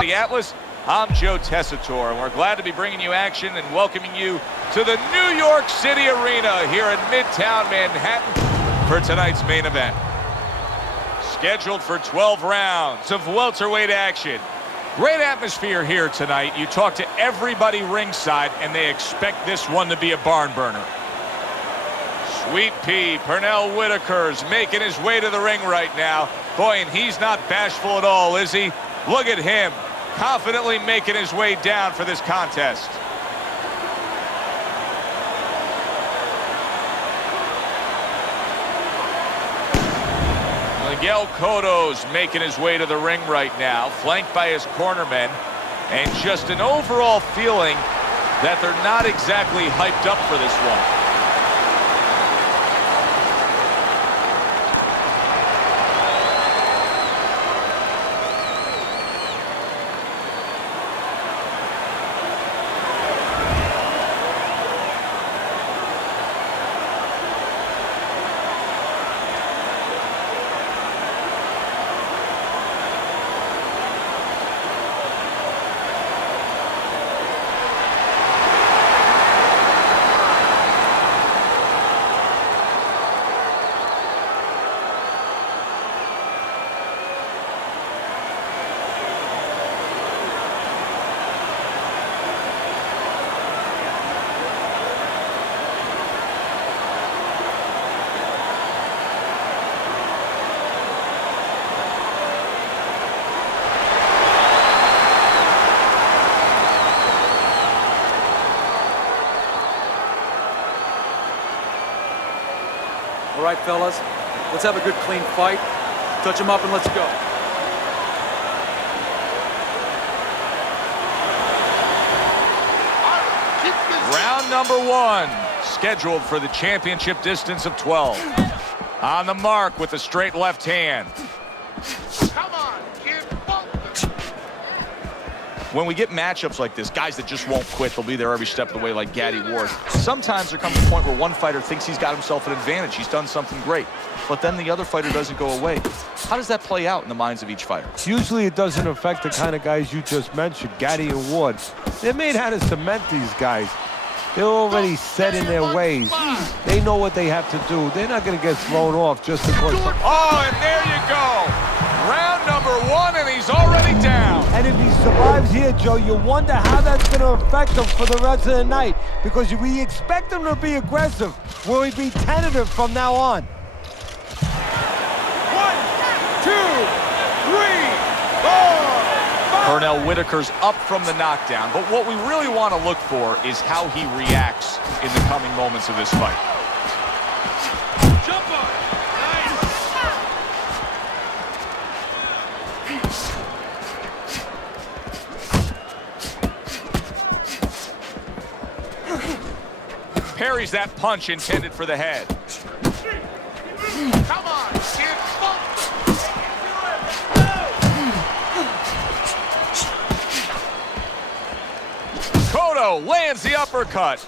The Atlas, I'm Joe Tessitore, and we're glad to be bringing you action and welcoming you to the New York City Arena here in Midtown Manhattan for tonight's main event. Scheduled for 12 rounds of welterweight action. Great atmosphere here tonight. You talk to everybody ringside, and they expect this one to be a barn burner. Sweet Pea, Pernel Whitaker's making his way to the ring right now. Boy, and he's not bashful at all, is he? Look at him, confidently making his way down for this contest. Miguel Cotto's making his way to the ring right now, flanked by his cornermen, and just an overall feeling that they're not exactly hyped up for this one. All right, fellas, let's have a good, clean fight. Touch him up and let's go. Round number one, scheduled for the championship distance of 12. On the mark with a straight left hand. Come on, kid. When we get matchups like this, guys that just won't quit, they'll be there every step of the way like Gaddy Ward. Sometimes there comes a point where one fighter thinks he's got himself an advantage. He's done something great. But then the other fighter doesn't go away. How does that play out in the minds of each fighter? Usually it doesn't affect the kind of guys you just mentioned, Gaddy and Ward. They're made how to cement these guys. They're already set in their ways. They know what they have to do. They're not going to get thrown off just because. Oh, and there you go. Round number one, and he's already down. And if he survives here, Joe, you wonder how that's going to affect him for the rest of the night. Because we expect him to be aggressive. Will he be tentative from now on? 1, 2, 3, 4. Pernel Whitaker's up from the knockdown, but what we really want to look for is how he reacts in the coming moments of this fight. Jump on. Parries that punch intended for the head. Come on, kid. Cotto lands the uppercut.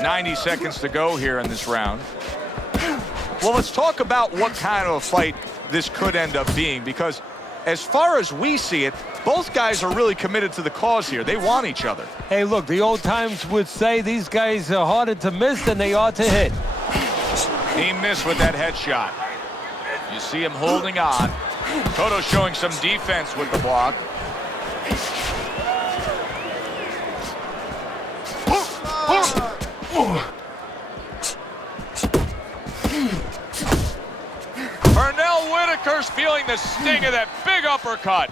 "90 seconds to go here in this round." Well, let's talk about what kind of a fight this could end up being, because as far as we see it, both guys are really committed to the cause here. They want each other. Hey, look, the old times would say these guys are harder to miss than they are to hit. He missed with that headshot. You see him holding on. Cotto showing some defense with the block. Pernel Whitaker's feeling the sting of that big uppercut.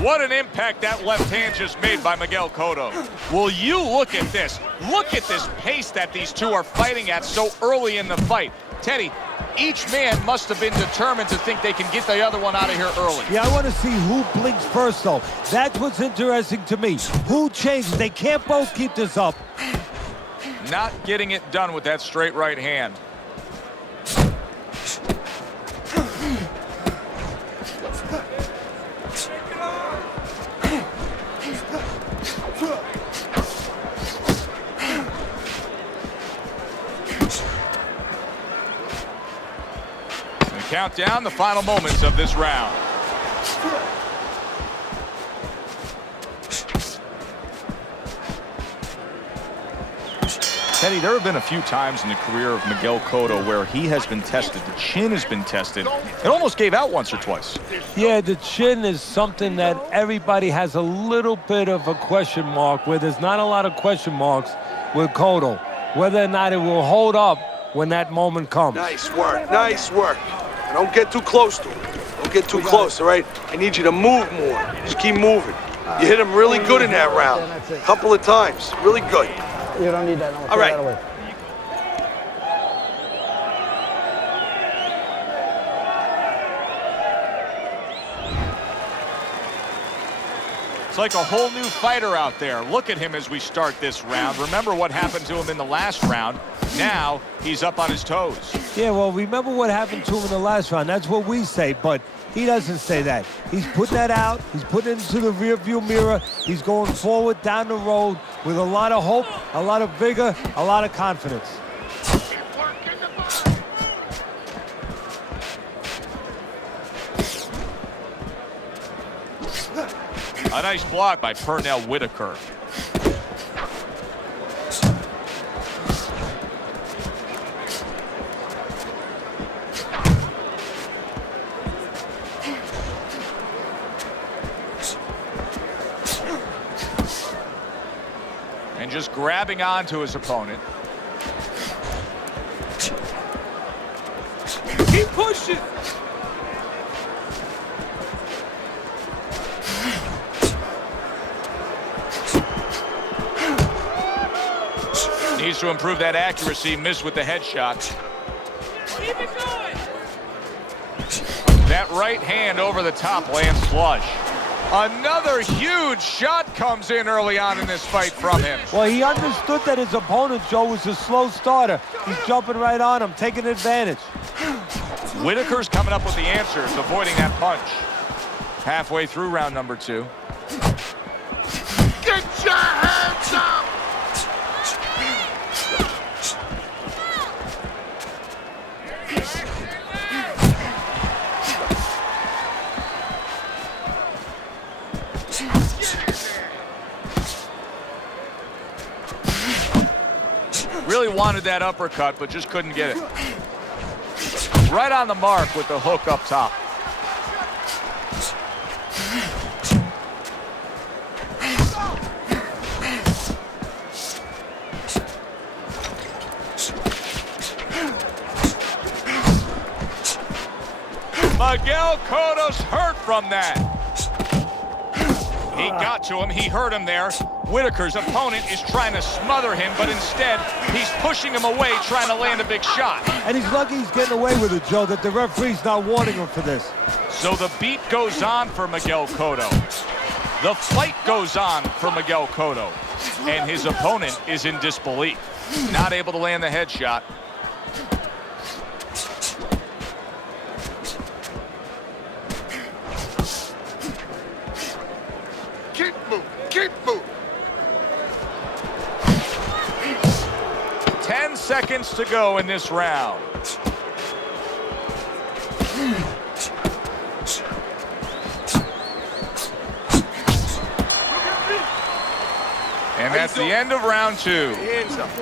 What an impact that left hand just made by Miguel Cotto. Will you look at this? Look at this pace that these two are fighting at so early in the fight. Teddy, each man must have been determined to think they can get the other one out of here early. Yeah, I want to see who blinks first, though. That's what's interesting to me. Who changes? They can't both keep this up. Not getting it done with that straight right hand. count down the final moments of this round. Teddy, there have been a few times in the career of Miguel Cotto where he has been tested. The chin has been tested. It almost gave out once or twice. Yeah, the chin is something that everybody has a little bit of a question mark, where there's not a lot of question marks with Cotto, whether or not it will hold up when that moment comes. Nice work, nice work. Don't get too close to him. Don't get too close, all right? I need you to move more. Just keep moving. You hit him really good in that round. A couple of times. Really good. You don't need that. No, all right. That away. It's like a whole new fighter out there. Look at him as we start this round. Remember what happened to him in the last round. Now he's up on his toes. Yeah, well, remember what happened to him in the last round. That's what we say, but he doesn't say that. He's putting that out. He's putting it into the rearview mirror. He's going forward down the road with a lot of hope, a lot of vigor, a lot of confidence. A nice block by Pernel Whitaker. And just grabbing onto his opponent. Keep pushing. Needs to improve that accuracy. Missed with the headshot. Keep it going. That right hand over the top lands flush. Another huge shot comes in early on in this fight from him. Well, he understood that his opponent, Joe, was a slow starter. He's jumping right on him, taking advantage. Whitaker's coming up with the answers, avoiding that punch. Halfway through round number 2. Get your hands up! Really wanted that uppercut, but just couldn't get it. Right on the mark with the hook up top. Miguel Cotto's hurt from that. He got to him. He hurt him there. Whitaker's opponent is trying to smother him, but instead, he's pushing him away, trying to land a big shot. And he's lucky he's getting away with it, Joe, that the referee's not warning him for this. So the beat goes on for Miguel Cotto. The fight goes on for Miguel Cotto. And his opponent is in disbelief. Not able to land the headshot. Keep moving, keep moving. 10 seconds to go in this round. And that's the end of round 2.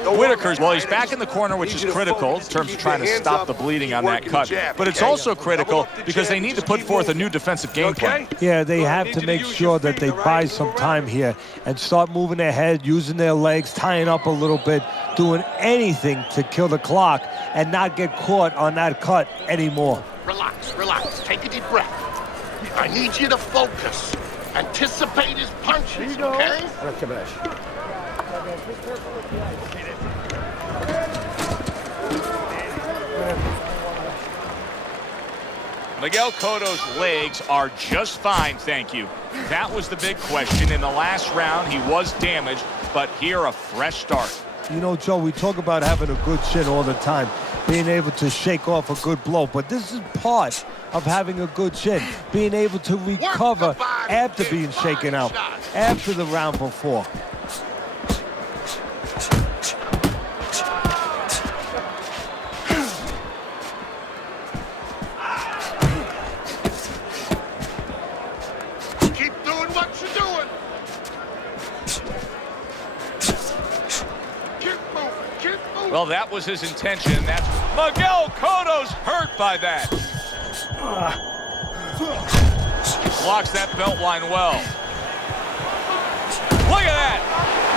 Whitaker's, well, he's back in the corner, which is critical in terms of trying to stop the bleeding on that cut. But it's also critical because they need to put forth a new defensive game plan. Yeah, they have to make sure that they buy some time here and start moving their head, using their legs, tying up a little bit, doing anything to kill the clock and not get caught on that cut anymore. Relax, relax. Take a deep breath. I need you to focus. Anticipate his punches, okay? Miguel Cotto's legs are just fine, thank you. That was the big question. In the last round, he was damaged, but here a fresh start. You know, Joe, we talk about having a good chin all the time, being able to shake off a good blow, but this is part of having a good chin, being able to recover after being shaken out, after the round before. Well, that was his intention. That's Miguel Cotto's hurt by that. Blocks that belt line well. Look at that.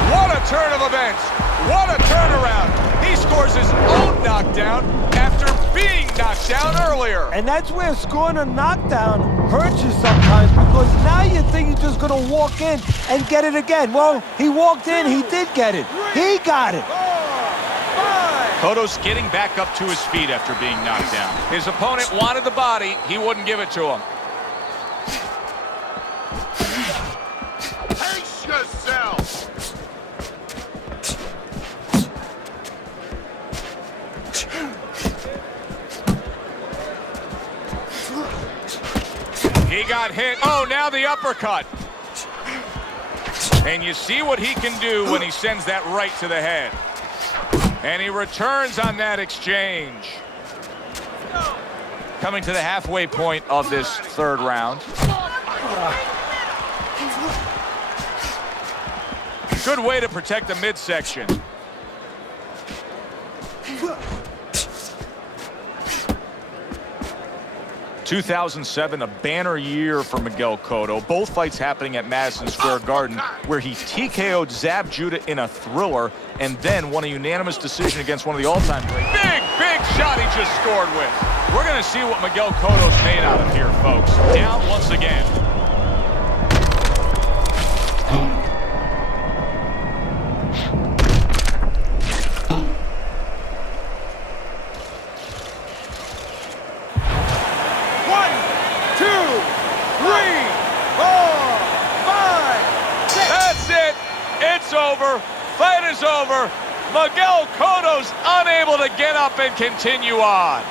What a turn of events. What a turnaround. He scores his own knockdown after being knocked down earlier. And that's where scoring a knockdown hurts you sometimes, because now you think you're just going to walk in and get it again. Well, he walked in, he did get it. He got it. Cotto's getting back up to his feet after being knocked down. His opponent wanted the body. He wouldn't give it to him. Pace yourself! He got hit. Oh, now the uppercut. And you see what he can do when he sends that right to the head. And he returns on that exchange. Coming to the halfway point of this third round. Good way to protect the midsection. ...2007, a banner year for Miguel Cotto. Both fights happening at Madison Square Garden, where he TKO'd Zab Judah in a thriller and then won a unanimous decision against one of the all-time greats. Big shot he just scored with. We're going to see what Miguel Cotto's made out of here, folks. Down once again. It's over. Fight is over. Miguel Cotto's unable to get up and continue on.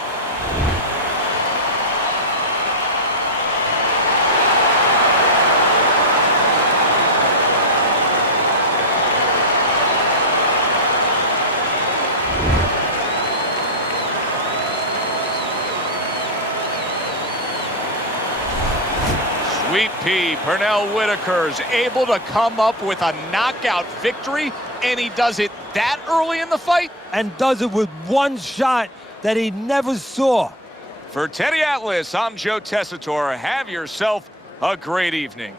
Sweet pea, Pernel Whitaker's able to come up with a knockout victory, and he does it that early in the fight? And does it with one shot that he never saw. For Teddy Atlas, I'm Joe Tessitore. Have yourself a great evening.